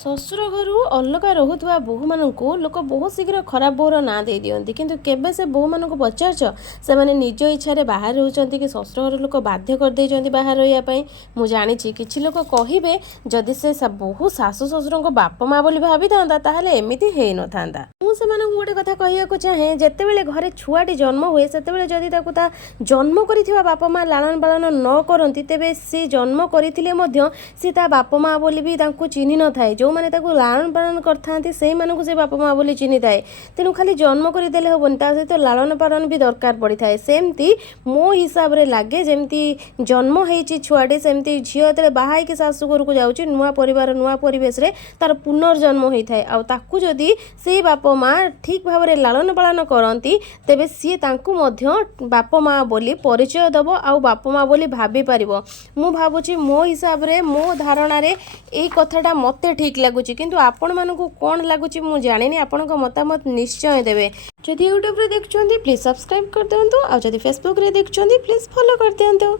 ଶ୍ୱଶୁର ଘରୁ ଅଲଗା ରହୁଥିବା ବୋହୂମାନଙ୍କୁ ଲୋକ ବହୁତ ଶୀଘ୍ର ଖରାପ ବୋହୂର ନାଁ ଦେଇ ଦିଅନ୍ତି। କିନ୍ତୁ କେବେ ସେ ବୋହୂମାନଙ୍କୁ ପଚାରୁଛ ସେମାନେ ନିଜ ଇଚ୍ଛାରେ ବାହାରେ ରହୁଛନ୍ତି କି ଶ୍ୱଶୁର ଘର ଲୋକ ବାଧ୍ୟ କରିଦେଇଛନ୍ତି ବାହାରେ ରହିବା ପାଇଁ? ମୁଁ ଜାଣିଛି କିଛି ଲୋକ କହିବେ ଯଦି ସେ ବୋହୂ ଶାଶୁ ଶ୍ୱଶୁରଙ୍କ ବାପା ମା ବୋଲି ଭାବିଥାନ୍ତା ତାହେଲେ ଏମିତି ହେଇନଥାନ୍ତା। ମୁଁ ସେମାନଙ୍କୁ ଗୋଟେ କଥା କହିବାକୁ ଚାହେଁ, ଯେତେବେଳେ ଘରେ ଛୁଆଟି ଜନ୍ମ ହୁଏ ସେତେବେଳେ ଯଦି ତାକୁ ତା ଜନ୍ମ କରିଥିବା ବାପା ମା ଲାଳନ ପାଳନ ନ କରନ୍ତି ତେବେ ସେ ଜନ୍ମ କରିଥିଲେ ମଧ୍ୟ ସେ ତା ବାପା ମା ବୋଲି ବି ତାଙ୍କୁ ଚିହ୍ନି ନଥାଏ। ଯେଉଁମାନେ ତାକୁ ଲାଳନ ପାଳନ କରିଥାନ୍ତି ସେଇମାନଙ୍କୁ ସେ ବାପା ମା ବୋଲି ଚିହ୍ନିଥାଏ। ତେଣୁ ଖାଲି ଜନ୍ମ କରିଦେଲେ ହେବନି, ତା ସହିତ ଲାଳନ ପାଳନ ବି ଦରକାର ପଡ଼ିଥାଏ। ସେମିତି ମୋ ହିସାବରେ ଲାଗେ ଯେମିତି ଜନ୍ମ ହେଇଛି ଛୁଆଟି, ସେମିତି ଝିଅ ଯେତେବେଳେ ବାହା ହେଇକି ଶାଶୁ ଘରକୁ ଯାଉଛି ନୂଆ ପରିବାର ନୂଆ ପରିବେଶରେ ତାର ପୁନର୍ଜନ୍ମ ହୋଇଥାଏ। ଆଉ ତାକୁ ଯଦି ସେଇ ବାପା ମା ଠିକ୍ ଭାବରେ ଲାଳନ ପାଳନ କରନ୍ତି ତେବେ ସିଏ ତାଙ୍କୁ ମଧ୍ୟ ବାପା ମା ବୋଲି ପରିଚୟ ଦେବ ଆଉ ବାପା ମା ବୋଲି ଭାବିପାରିବ। ମୁଁ ଭାବୁଛି ମୋ ହିସାବରେ ମୋ ଧାରଣାରେ ଏଇ କଥାଟା ମୋତେ ଠିକ୍ ଲାଗୁଛି, କିନ୍ତୁ ଆପଣମାନଙ୍କୁ କ'ଣ ଲାଗୁଛି ମୁଁ ଜାଣିନି। ଆପଣଙ୍କ ମତାମତ ନିଶ୍ଚୟ ଦେବେ। ଯଦି ୟୁଟ୍ୟୁବରେ ଦେଖୁଛନ୍ତି ପ୍ଲିଜ୍ ସବସ୍କ୍ରାଇବ୍ କରିଦିଅନ୍ତୁ, ଆଉ ଯଦି ଫେସବୁକରେ ଦେଖୁଛନ୍ତି ପ୍ଲିଜ୍ ଫଲୋ କରିଦିଅନ୍ତୁ।